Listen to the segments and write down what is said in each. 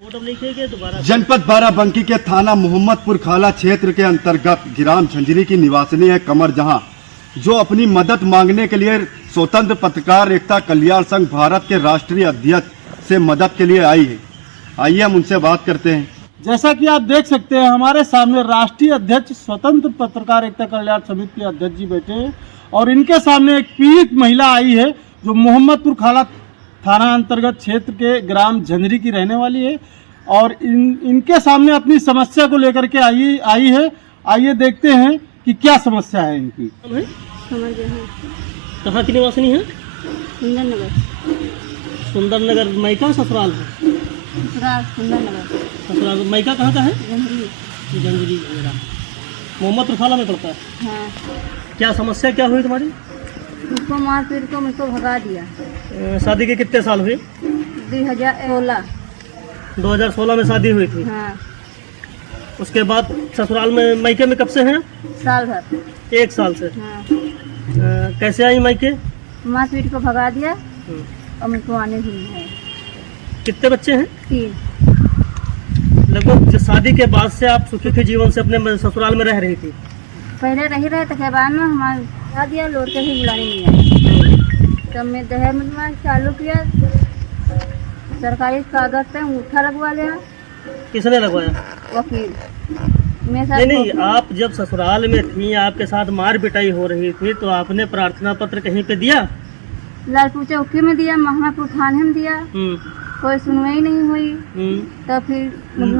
जनपद बाराबंकी के थाना मोहम्मदपुर खाला क्षेत्र के अंतर्गत ग्राम झंझरी की निवासिनी है कमर जहां, जो अपनी मदद मांगने के लिए स्वतंत्र पत्रकार एकता कल्याण संघ भारत के राष्ट्रीय अध्यक्ष से मदद के लिए आई है। आइए हम उनसे बात करते हैं। जैसा कि आप देख सकते हैं हमारे सामने राष्ट्रीय अध्यक्ष स्वतंत्र पत्रकार एकता कल्याण समिति के अध्यक्ष जी बैठे हैं और इनके सामने एक पीड़ित महिला आई है जो मोहम्मदपुर खाला थाना अंतर्गत क्षेत्र के ग्राम झंझरी की रहने वाली है और इनके सामने अपनी समस्या को लेकर के आई है। आइए देखते हैं कि क्या समस्या है इनकी। कहाँ की निवासिनी है? सुंदरनगर। सुंदरनगर मायका ससुराल है? ससुराल सुंदरनगर। ससुराल मायका कहाँ का है? झंझरी। झंझरी मोहम्मदपुर खाला में पड़ता है। हाँ। क्या समस्या क्या हुई तुम्हारी? उसको मार पीट को मुझको भगा दिया। शादी के कितने साल हुए? 2016। 2016 में शादी हुई थी। हाँ। उसके बाद ससुराल में मायके में कब से हैं? साल भर। 1 साल से। हाँ। कैसे आई मायके? मार पीट को भगा दिया और मुझको आने भी नहीं है। कितने बच्चे हैं? 3। लगभग शादी के बाद से आप सुखी थे जीवन से अपने ससुराल में रह रही थी? पहले रही रहे तो के बाद में हमारे बता दिया, लौट के भी बुलाने नहीं आया। तब मैं दहेज में चालू किया, सरकारी कागज पे अंगूठा लगवा लिया। किसने लगवाया? वकील। नहीं, आप जब ससुराल में थी आपके साथ मार पिटाई हो रही थी तो आपने प्रार्थना पत्र कहीं पे दिया? लालपुर चौकी में दिया, महमापुर थाने में दिया, कोई सुनवाई नहीं हुई। तो फिर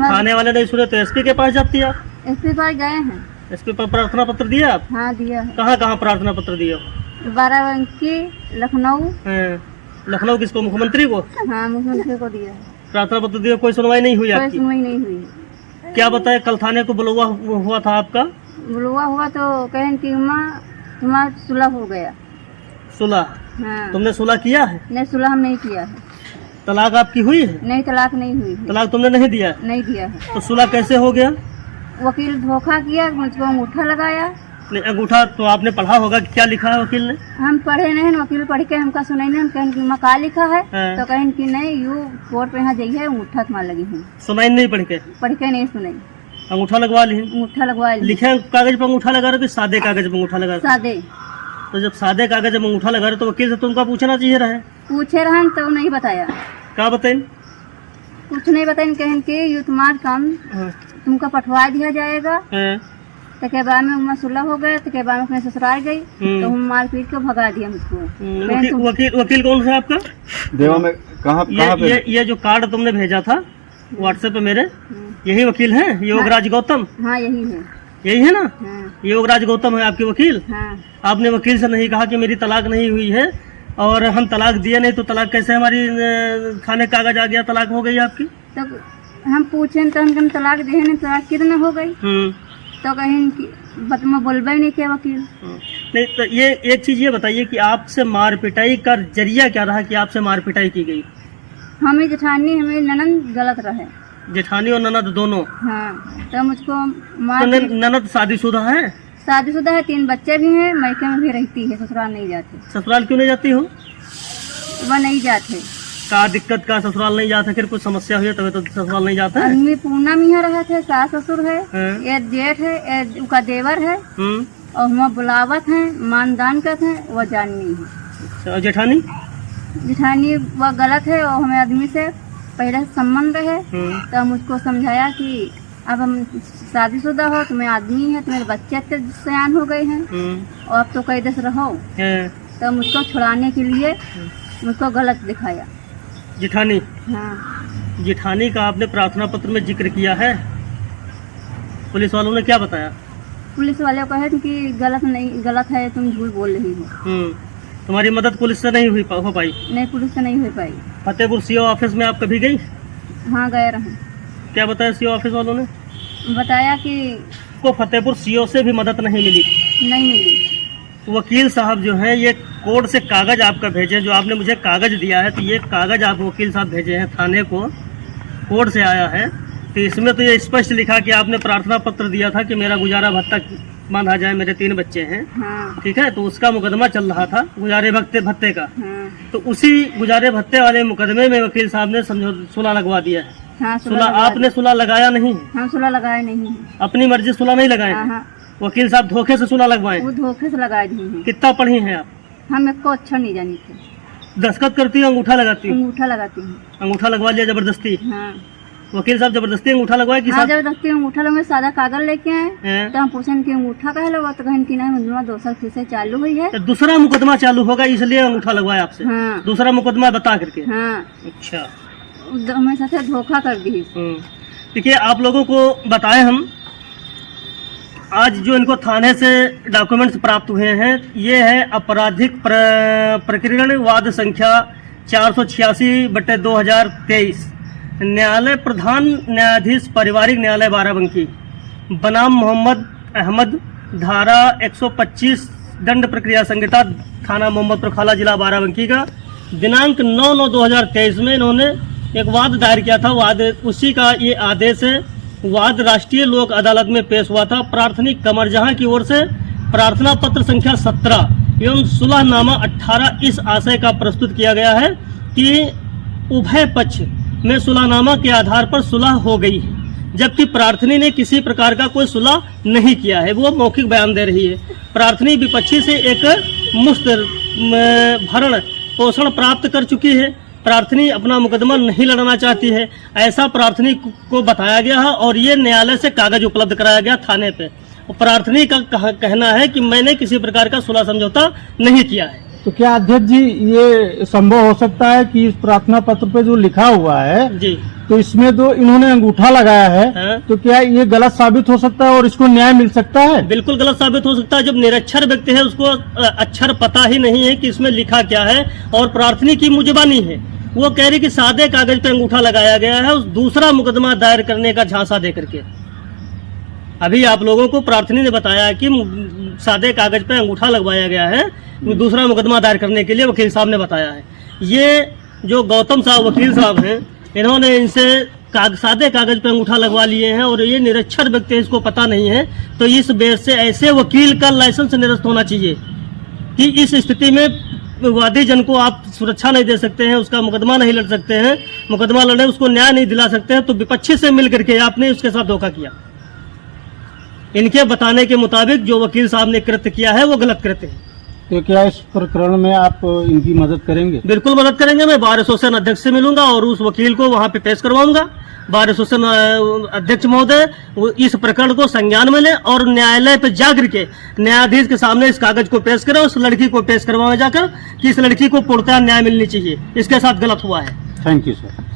थाने वाले नहीं सुने तो एसपी के पास जाती आप? एसपी पास गए हैं। एसपी पर प्रार्थना पत्र दिया आप? हाँ दिया। कहाँ कहाँ प्रार्थना पत्र दिया? बाराबंकी, लखनऊ। लखनऊ किसको? मुख्यमंत्री को? हाँ, मुख्यमंत्री को दिया। प्रार्थना पत्र दिया, कोई सुनवाई नहीं हुई आपकी? कोई सुनवाई नहीं हुई। क्या बताया? कल थाने को बुलवा हुआ था आपका? बुलवा हुआ तो कहें कि तुम्हारा सुलह हो गया। सुलह? हाँ। तुमने सुलह किया है? नहीं, सुलह हम नहीं किया है। तलाक आपकी हुई है? नहीं, तलाक नहीं हुई है। तलाक तुमने नहीं दिया? नहीं दिया है। तो सुलह कैसे हो गया? वकील धोखा किया, मुझको अंगूठा लगाया। नहीं, अंगूठा तो आपने पढ़ा होगा, क्या लिखा है वकील ने? हम पढ़े नहीं, वकील पढ़ के हमका सुनाई नहीं। हम कहें कि का लिखा है? हाँ। तो कहें कि नहीं, यू कोर्ट पे यहाँ जाइए, अंगूठा तुम्हारा लगी है। सुनाई नहीं पढ़ के? पढ़ के नहीं सुनाई। अंगूठा लगवा ली? अंगूठा लगवा ली। लिखे कागज पर अंगूठा लगा रहे, सादे कागज पर अंगूठा लगा रहे? सादे। तो जब सादे कागज में अंगूठा लगा रहे तो वकील से तुमको पूछना चाहिए रहे? पूछे रहन तो नहीं बताया। क्या बताए? कुछ नहीं बताए। कहें कि यू तुम्हारा काम तुमको पठवा दिया जाएगा। तो के बाद में उम्र सुलह हो गया। तो के बाद में अपने ससुराल गई तो हम मार पीट के भगा दिया मुझको। वकील कौन सा आपका? देवा में कहाँ ये जो कार्ड तुमने भेजा था व्हाट्सएप पे मेरे, यही वकील है? योगराज गौतम? हाँ, यही है। यही है ना? हाँ। योगराज गौतम है आपके वकील? हाँ। आपने वकील से नहीं कहा कि मेरी तलाक नहीं हुई है और हम तलाक दिए नहीं तो तलाक कैसे हमारी थाने कागज आ गया, तलाक हो गई आपकी? तो हम पूछे तो हम तलाक दिए नहीं, तलाक कितना हो गई? तो कहीं मैं बोलबे नहीं किया वकील। नहीं, तो ये एक चीज ये बताइए कि आपसे मार पिटाई का जरिया क्या रहा कि आपसे मार पिटाई की गई? हमें जेठानी हमें ननद गलत रहे। जेठानी और ननद दोनों? हाँ। तो मुझको मार तो ननद शादीशुदा है? शादीशुदा है, 3 बच्चे भी हैं, मायके में भी रहती है, ससुराल नहीं जाते। ससुराल क्यों नहीं जाती हो? वह नहीं जाते। का दिक्कत का ससुराल नहीं जाते? फिर कुछ समस्या हुई तभी तो ससुराल नहीं जाता है? आदमी पूना में यहाँ रहे थे, सास ससुर है, ये जेठ है, उसका देवर है और हम बुलावत है, मानदान करते हैं, वह जाननी है। और जेठानी? जेठानी वह गलत है और हमें आदमी से पहले संबंध है। तो हम उसको समझाया कि अब हम शादीशुदा हो, तुम्हें आदमी है, तुम्हारे बच्चे सयान हो गए हैं और अब तो कई दस रहो। तो मुझको छुड़ाने के लिए मुझको गलत दिखाया। जेठानी? हाँ। जेठानी का आपने प्रार्थना पत्र में जिक्र किया है? पुलिस वालों ने क्या बताया? पुलिस वाले को कहे कि गलत है, तुम झूठ बोल रही हो। तुम्हारी मदद पुलिस से नहीं हो पाई? नहीं, पुलिस से नहीं हो पाई। फतेहपुर सीओ ऑफिस में आप कभी गई? हाँ, गए रहे। क्या बताया सीओ ऑफिस वालों ने? बताया कि को फतेहपुर सीओ से भी मदद नहीं मिली? नहीं मिली। वकील साहब जो हैं ये कोर्ट से कागज आपका भेजे, जो आपने मुझे कागज दिया है, तो ये कागज आप वकील साहब भेजे हैं थाने को, कोर्ट से आया है। तो इसमें तो ये स्पष्ट लिखा कि आपने प्रार्थना पत्र दिया था कि मेरा गुजारा भत्ता बांधा जाए, मेरे 3 बच्चे हैं। हाँ। ठीक है, तो उसका मुकदमा चल रहा था गुजारे भत्ते का। हाँ। तो उसी गुजारे भत्ते वाले मुकदमे में वकील साहब ने सुलह लगवा दिया है। हाँ, सुलह आपने सुलह लगाया नहीं? हम सुलह लगाए नहीं हैं। अपनी मर्जी सुलह नहीं लगाए? हाँ, हाँ, वकील साहब धोखे से सुलह लगवाए? वो धोखे से लगाए नहीं हैं। कितना पढ़ी हैं आप? हम एक को अच्छा नहीं जानी थे। दस्तखत करती हूँ, अंगूठा लगाती हूँ? अंगूठा लगाती हूँ। अंगूठा लगवा लिया जबरदस्ती? हाँ, वकील साहब जबरदस्ती अंगूठा लगवाए कि हाँ, साथ? जबरदस्ती अंगूठा लगे, सादा कागज लेके आए हैं? तो हम पूछे कि अंगूठा कहे लगा, तो कहें कि नहीं मुकदमा दूसरा फिर से चालू हुई है। तो दूसरा मुकदमा चालू होगा इसलिए अंगूठा लगवाया आपसे? हाँ, दूसरा मुकदमा बता करके? हाँ, अच्छा। हमें साथ धोखा कर दी। देखिए आप लोगों को बताएं हम, आज जो इनको थाने से डॉक्यूमेंट्स प्राप्त हुए हैं ये है आपराधिक प्रकरण वाद संख्या 486/2023, न्यायालय प्रधान न्यायाधीश पारिवारिक न्यायालय बाराबंकी बनाम मोहम्मद अहमद, धारा 125 दंड प्रक्रिया संहिता, थाना मोहम्मदपुर खाला, जिला बाराबंकी का, दिनांक 9/9/2023 में इन्होंने एक वाद दायर किया था। वाद उसी का ये आदेश है। वाद राष्ट्रीय लोक अदालत में पेश हुआ था। प्रार्थनिक कमर जहां की ओर से प्रार्थना पत्र संख्या 17 एवं सुलहनामा 18 इस आशय का प्रस्तुत किया गया है कि उभय पक्ष में सुलहनामा के आधार पर सुलह हो गई है, जबकि प्रार्थनी ने किसी प्रकार का कोई सुलह नहीं किया है। वो मौखिक बयान दे रही है। प्रार्थनी विपक्षी से एक मुश्त भरण पोषण प्राप्त कर चुकी है। प्रार्थनी अपना मुकदमा नहीं लड़ना चाहती है, ऐसा प्रार्थनी को बताया गया है और ये न्यायालय से कागज उपलब्ध कराया गया थाने पे। प्रार्थनी का कहना है कि मैंने किसी प्रकार का सुलह समझौता नहीं किया है। तो क्या अध्यक्ष जी ये संभव हो सकता है कि इस प्रार्थना पत्र पे जो लिखा हुआ है जी, तो इसमें तो इन्होंने अंगूठा लगाया है, हाँ? तो क्या ये गलत साबित हो सकता है और इसको न्याय मिल सकता है? बिल्कुल गलत साबित हो सकता है। जब निरक्षर व्यक्ति है उसको अक्षर पता ही नहीं है कि इसमें लिखा क्या है, और प्रार्थनी की मुजबानी है। वो कह रही कि सादे कागज पे अंगूठा लगाया गया है, उस दूसरा मुकदमा दायर करने का झांसा दे करके। अभी आप लोगों को प्रार्थनी ने बताया कि सादे कागज पे अंगूठा लगवाया गया है, दूसरा मुकदमा दायर करने के लिए वकील साहब ने बताया है। ये जो गौतम साहब वकील साहब हैं, इन्होंने इनसे सादे कागज पे अंगूठा लगवा लिए हैं और ये निरक्षर व्यक्ति है, इसको पता नहीं है। तो इस बेस से ऐसे वकील का लाइसेंस निरस्त होना चाहिए कि इस स्थिति में वादी जन को आप सुरक्षा नहीं दे सकते हैं, उसका मुकदमा नहीं लड़ सकते हैं, मुकदमा लड़े उसको न्याय नहीं दिला सकते हैं। तो विपक्षी से मिल करके आपने उसके साथ धोखा किया। इनके बताने के मुताबिक जो वकील साहब ने कृत्य किया है वो गलत कृत्य है। तो क्या इस प्रकरण में आप इनकी मदद करेंगे? बिल्कुल मदद करेंगे। मैं बार एसोसिएशन अध्यक्ष से मिलूंगा और उस वकील को वहां पे पेश करवाऊंगा। बार एसोसिएशन अध्यक्ष महोदय इस प्रकरण को संज्ञान में लें और न्यायालय पे जाकर के न्यायाधीश के सामने इस कागज को पेश करें, उस लड़की को पेश करवाएं जाकर कि इस लड़की को पूर्णतः न्याय मिलनी चाहिए, इसके साथ गलत हुआ है। Thank you sir.